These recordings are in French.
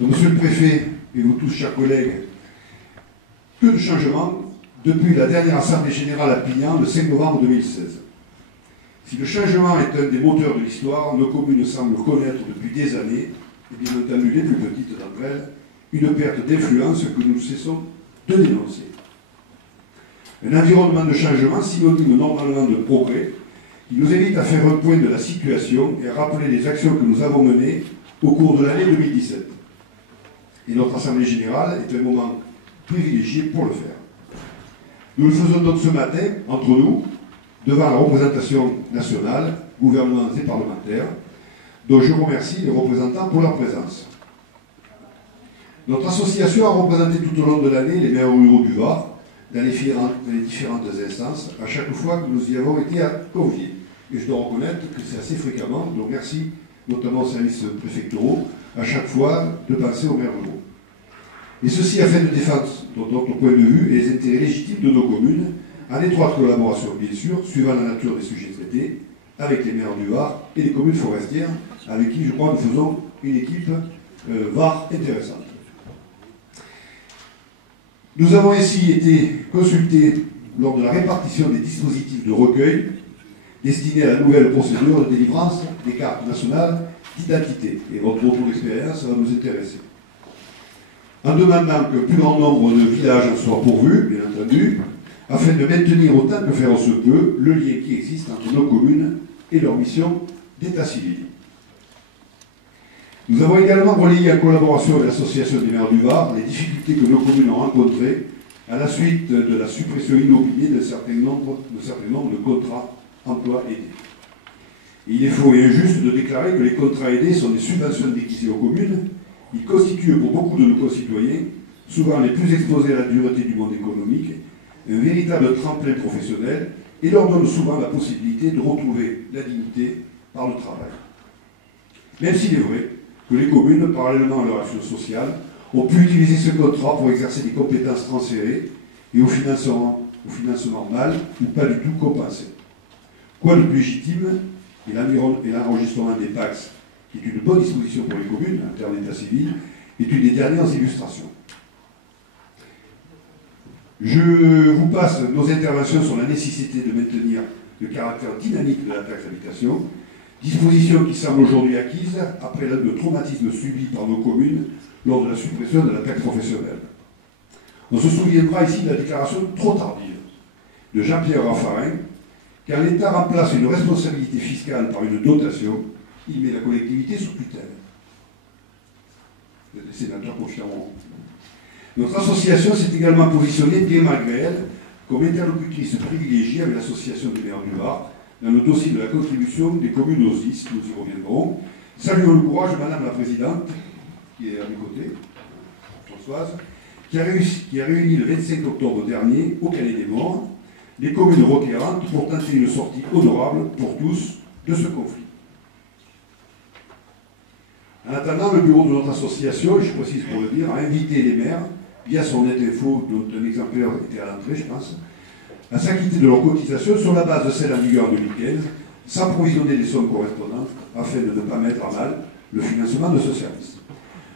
Donc, Monsieur le Préfet et vous tous, chers collègues, que de changements depuis la dernière Assemblée Générale à Pignan le 5 novembre 2016. Si le changement est un des moteurs de l'histoire, nos communes semblent connaître depuis des années, et bien entendu les plus petites d'entre elles, une perte d'influence que nous ne cessons de dénoncer. Un environnement de changement synonyme normalement de progrès, qui nous invite à faire un point de la situation et à rappeler les actions que nous avons menées au cours de l'année 2017. Et notre Assemblée Générale est un moment privilégié pour le faire. Nous le faisons donc ce matin, entre nous, devant la représentation nationale, gouvernements et parlementaires, dont je remercie les représentants pour leur présence. Notre association a représenté tout au long de l'année les maires ruraux du Var dans les différentes instances, à chaque fois que nous y avons été conviés. Et je dois reconnaître que c'est assez fréquemment, donc merci notamment aux services préfectoraux, à chaque fois de penser aux maires ruraux. Et ceci afin de défendre notre point de vue et les intérêts légitimes de nos communes, en étroite collaboration bien sûr, suivant la nature des sujets traités, avec les maires du Var et les communes forestières, avec qui je crois nous faisons une équipe Var intéressante. Nous avons ainsi été consultés lors de la répartition des dispositifs de recueil destinés à la nouvelle procédure de délivrance des cartes nationales d'identité. Et votre retour d'expérience va nous intéresser. En demandant qu'un plus grand nombre de villages en soient pourvus, bien entendu, afin de maintenir autant que faire se peut le lien qui existe entre nos communes et leur mission d'état civil. Nous avons également relayé en collaboration avec l'Association des maires du Var les difficultés que nos communes ont rencontrées à la suite de la suppression inopinée d'un certain nombre de contrats emploi aidés. Et il est faux et injuste de déclarer que les contrats aidés sont des subventions déguisées aux communes. Ils constituent pour beaucoup de nos concitoyens, souvent les plus exposés à la dureté du monde économique, un véritable tremplin professionnel et leur donnent souvent la possibilité de retrouver la dignité par le travail. Même s'il est vrai que les communes, parallèlement à leur action sociale, ont pu utiliser ce contrat pour exercer des compétences transférées et au financement mal ou pas du tout compensé. Quoi de plus légitime, et l'enregistrement des taxes, qui est une bonne disposition pour les communes en termes d'état civil, est une des dernières illustrations. Je vous passe nos interventions sur la nécessité de maintenir le caractère dynamique de la taxe d'habitation, disposition qui semble aujourd'hui acquise après le traumatisme subi par nos communes lors de la suppression de la taxe professionnelle. On se souviendra ici de la déclaration trop tardive de Jean-Pierre Raffarin: quand l'État remplace une responsabilité fiscale par une dotation, il met la collectivité sous tutelle. Les sénateurs confirmeront. Notre association s'est également positionnée, bien malgré elle, comme interlocutrice privilégiée avec l'Association des maires du Var dans le dossier de la contribution des communes aux IS, nous y reviendrons. Saluons le courage de Madame la Présidente, qui est à mes côtés, Françoise, qui a réuni le 25 octobre dernier, au Calais des Morts, les communes requérantes pour tenter une sortie honorable pour tous de ce conflit. En attendant, le bureau de notre association, je précise pour le dire, a invité les maires, via son net info, dont un exemplaire était à l'entrée, je pense, à s'acquitter de leurs cotisations sur la base de celle en vigueur en 2015, sans provisionner les sommes correspondantes, afin de ne pas mettre à mal le financement de ce service.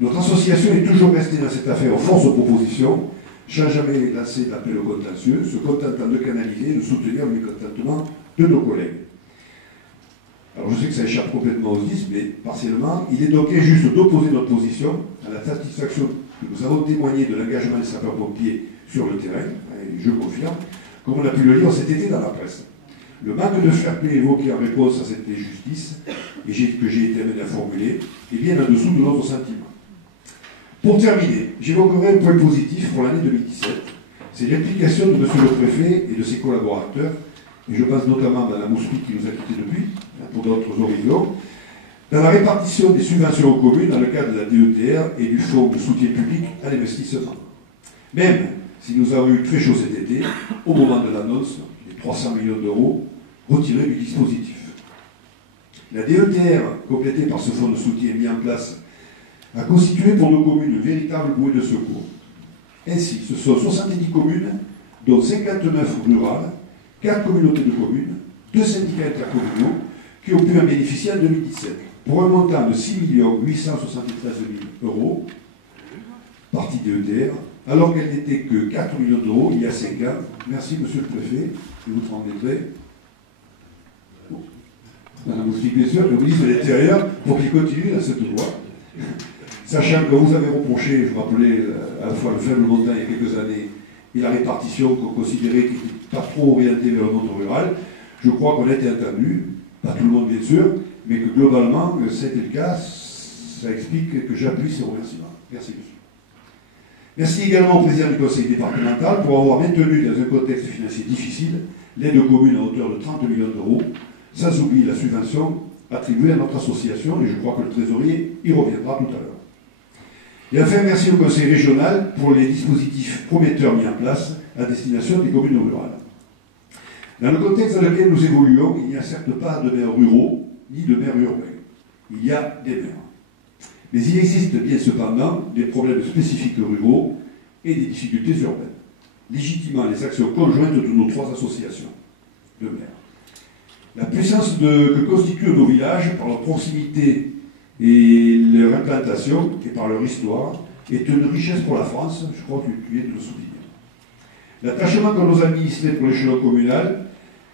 Notre association est toujours restée dans cette affaire force de proposition, sans jamais lancé d'appel au contentieux, se contentant de canaliser et de soutenir le mécontentement de nos collègues. Alors je sais que ça échappe complètement aux 10, mais partiellement, il est donc injuste d'opposer notre position à la satisfaction que nous avons témoigné de l'engagement des sapeurs-pompiers sur le terrain, et je confirme, comme on a pu le lire cet été dans la presse. Le manque de fair-play évoqué en réponse à cette injustice, et que j'ai été amené à formuler, est bien en dessous de notre sentiment. Pour terminer, j'évoquerai un point positif pour l'année 2017, c'est l'implication de M. le Préfet et de ses collaborateurs, et je pense notamment à Mme Mouspy qui nous a quittés depuis, pour d'autres horizons, dans la répartition des subventions aux communes dans le cadre de la DETR et du Fonds de soutien public à l'investissement. Même si nous avons eu très chaud cet été, au moment de l'annonce des 300 millions d'euros retirés du dispositif. La DETR, complétée par ce fonds de soutien mis en place, a constitué pour nos communes une véritable bouée de secours. Ainsi, ce sont 70 communes, dont 59 rurales, 4 communautés de communes, 2 syndicats intercommunaux, qui ont pu en bénéficier en 2017, pour un montant de 6 873 000 euros, partie de EDR, alors qu'elle n'était que 4 millions d'euros il y a 5 ans. Merci, monsieur le préfet, et vous transmettrez. Madame Moustique, bien sûr, le ministre de l'Intérieur, pour qu'il continue dans cette voie. Sachant que vous avez reproché, je vous rappelais, à la fois le faible montant il y a quelques années et la répartition qu'on considérait qui n'était pas trop orientée vers le monde rural, je crois qu'on a été entendu, pas tout le monde bien sûr, mais que globalement, c'était le cas, ça explique que j'appuie ces remerciements. Merci, monsieur. Merci également au président du conseil départemental pour avoir maintenu, dans un contexte financier difficile, l'aide aux communes à hauteur de 30 millions d'euros, sans oublier la subvention attribuée à notre association, et je crois que le trésorier y reviendra tout à l'heure. Et enfin, merci au conseil régional pour les dispositifs prometteurs mis en place à destination des communes rurales. Dans le contexte dans lequel nous évoluons, il n'y a certes pas de maires ruraux, ni de maires urbains. Il y a des maires. Mais il existe bien cependant des problèmes spécifiques ruraux et des difficultés urbaines, légitimant les actions conjointes de nos 3 associations de maires. La puissance que constituent nos villages par leur proximité et leur implantation, et par leur histoire, est une richesse pour la France, je crois que tu viens de le souligner. L'attachement que nos administrés pour l'échelon communal,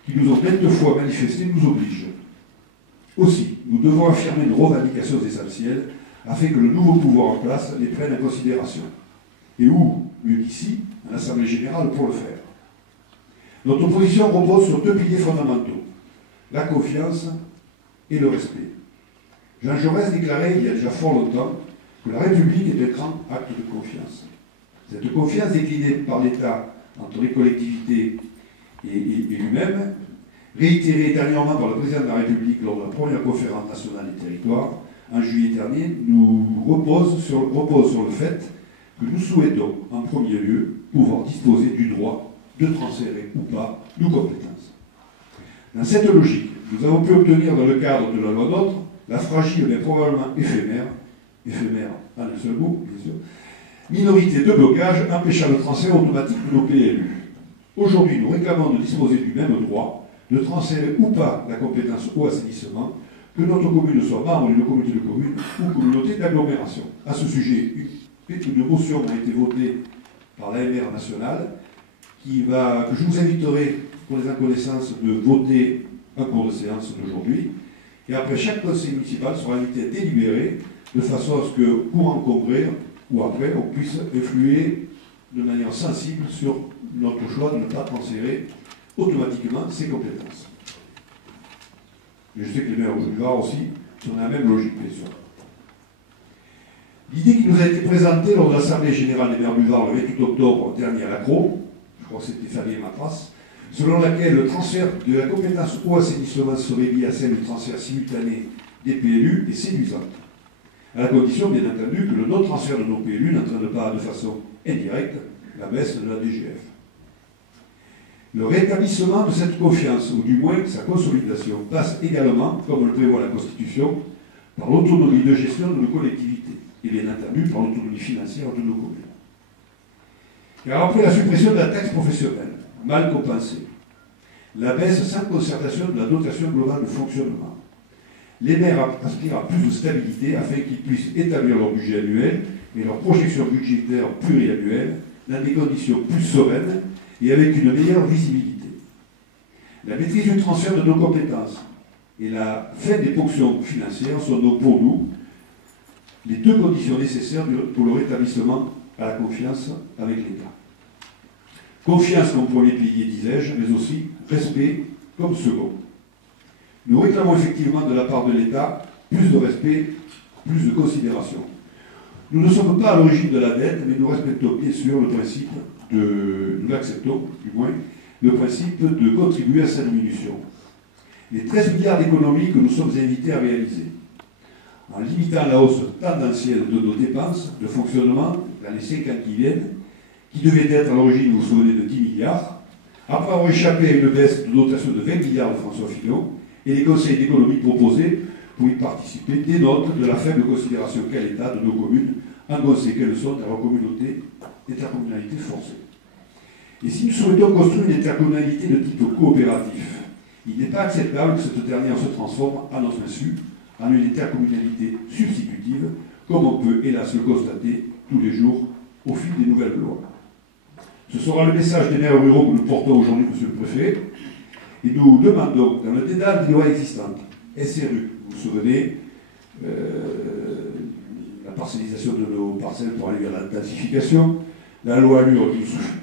qui nous ont maintes fois manifesté, nous oblige. Aussi, nous devons affirmer nos revendications essentielles afin que le nouveau pouvoir en place les prenne en considération. Et où, mieux qu'ici, à l'Assemblée générale pour le faire. Notre position repose sur 2 piliers fondamentaux, la confiance et le respect. Jean Jaurès déclarait il y a déjà fort longtemps que la République est un grand acte de confiance. Cette confiance déclinée par l'État entre les collectivités et lui-même, réitérée dernièrement par le président de la République lors de la première conférence nationale des territoires, en juillet dernier, nous repose sur le fait que nous souhaitons, en premier lieu, pouvoir disposer du droit de transférer ou pas nos compétences. Dans cette logique, nous avons pu obtenir dans le cadre de la loi NOTRe la fragile mais probablement éphémère en un seul mot, bien sûr, minorité de blocage empêchant le transfert automatique de nos PLU. Aujourd'hui, nous réclamons de disposer du même droit, de transférer ou pas la compétence au assainissement, que notre commune soit membre d'une communauté de communes ou communauté d'agglomération. À ce sujet, une motion a été votée par l'AMR nationale, que je vous inviterai, pour les connaissance, de voter en cours de séance d'aujourd'hui. Et après, chaque conseil municipal sera invité à délibérer de façon à ce que, courant congrès ou après, on puisse influer de manière sensible sur notre choix de ne pas transférer automatiquement ces compétences. Et je sais que les maires du Var aussi sont dans la même logique, bien sûr. L'idée qui nous a été présentée lors de l'Assemblée générale des maires du Var le 28 octobre dernier à l'Accro, je crois que c'était Fabien Matras, selon laquelle le transfert de la compétence au assainissement serait lié à celle du transfert simultané des PLU est séduisante, à la condition, bien entendu, que le non-transfert de nos PLU n'entraîne pas de façon indirecte la baisse de la DGF. Le rétablissement de cette confiance, ou du moins sa consolidation, passe également, comme le prévoit la Constitution, par l'autonomie de gestion de nos collectivités, et bien entendu par l'autonomie financière de nos communes. Car après la suppression de la taxe professionnelle, mal compensée, la baisse sans concertation de la dotation globale de fonctionnement, les maires aspirent à plus de stabilité afin qu'ils puissent établir leur budget annuel et leur projection budgétaire pluriannuelle dans des conditions plus sereines et avec une meilleure visibilité. La maîtrise du transfert de nos compétences et la fin des ponctions financières sont donc pour nous les 2 conditions nécessaires pour le rétablissement à la confiance avec l'État. Confiance comme premier pilier, disais-je, mais aussi respect comme second. Nous réclamons effectivement de la part de l'État plus de respect, plus de considération. Nous ne sommes pas à l'origine de la dette, mais nous respectons bien sûr le principe nous l'acceptons du moins, le principe de contribuer à sa diminution. Les 13 milliards d'économies que nous sommes invités à réaliser, en limitant la hausse tendancielle de nos dépenses de fonctionnement dans les 5 ans qui viennent, qui devait être à l'origine, vous vous souvenez, de 10 milliards, après avoir échappé à une baisse de dotation de 20 milliards de François Fillon, et les conseils d'économie proposés pour y participer dénotent de la faible considération qu'a l'État de nos communes, engoncées qu'elles sont dans leur intercommunalité forcée. Et si nous souhaitons construire une intercommunalité de type coopératif, il n'est pas acceptable que cette dernière se transforme, à notre insu, en une intercommunalité substitutive, comme on peut hélas le constater tous les jours au fil des nouvelles lois. Ce sera le message des maires ruraux que nous portons aujourd'hui, Monsieur le Préfet, et nous demandons, dans le dédale des lois existantes, SRU, vous vous souvenez, la parcellisation de nos parcelles pour aller vers la densification, la loi Allure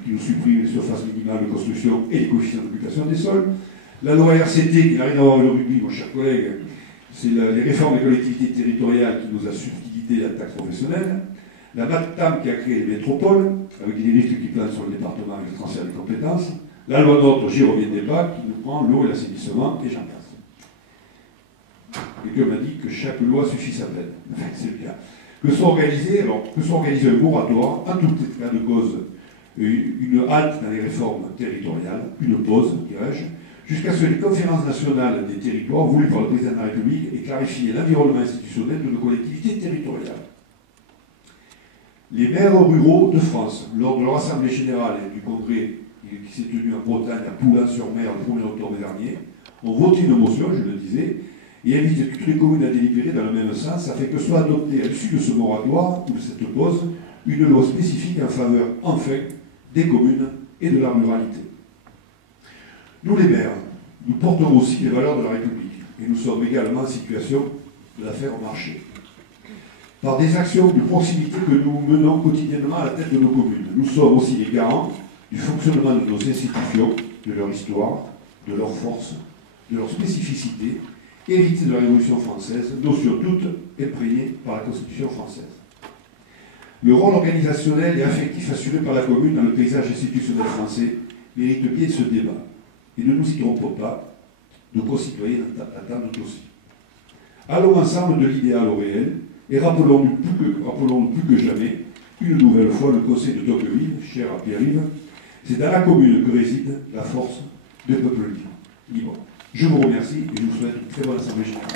qui nous supprime les surfaces minimales de construction et les coefficients d'occupation des sols, la loi RCT qui n'a rien à voir avec le rugby, mon cher collègue, c'est les réformes des collectivités territoriales qui nous a subtilité la taxe professionnelle, la MATTAM qui a créé les métropoles, avec des listes qui planent sur le département avec le transfert des compétences, la loi NOTRe, j'y reviendrai pas, qui nous prend l'eau et l'assainissement, et j'en passe. Quelqu'un m'a dit que chaque loi suffit sa peine. C'est le cas. Que soit organisé un moratoire, en tout état de cause, une halte dans les réformes territoriales, une pause, dirais-je, jusqu'à ce que les conférences nationales des territoires, voulues par le président de la République, aient clarifié l'environnement institutionnel de nos collectivités territoriales. Les maires ruraux de France, lors de leur assemblée générale et du congrès qui s'est tenu en Bretagne, à Poulan-sur-Mer, le 1er octobre dernier, ont voté une motion, je le disais, et invitent toutes les communes à délibérer dans le même sens, afin que soit adoptée à l'issue de ce moratoire ou de cette pause une loi spécifique en faveur, enfin, des communes et de la ruralité. Nous, les maires, nous portons aussi les valeurs de la République, et nous sommes également en situation de la faire marcher. Par des actions de proximité que nous menons quotidiennement à la tête de nos communes, nous sommes aussi les garants du fonctionnement de nos institutions, de leur histoire, de leurs forces, de leurs spécificités, héritées de la Révolution française, notions toutes imprégnées par la Constitution française. Le rôle organisationnel et affectif assuré par la commune dans le paysage institutionnel français mérite bien ce débat. Et ne nous y trompons pas, nos concitoyens attendent aussi. Allons ensemble de l'idéal au réel et rappelons-nous plus que jamais, une nouvelle fois, le conseil de Tocqueville, cher à Pierre-Yves, c'est dans la commune que réside la force des peuples libres. Je vous remercie et je vous souhaite une très bonne assemblée générale.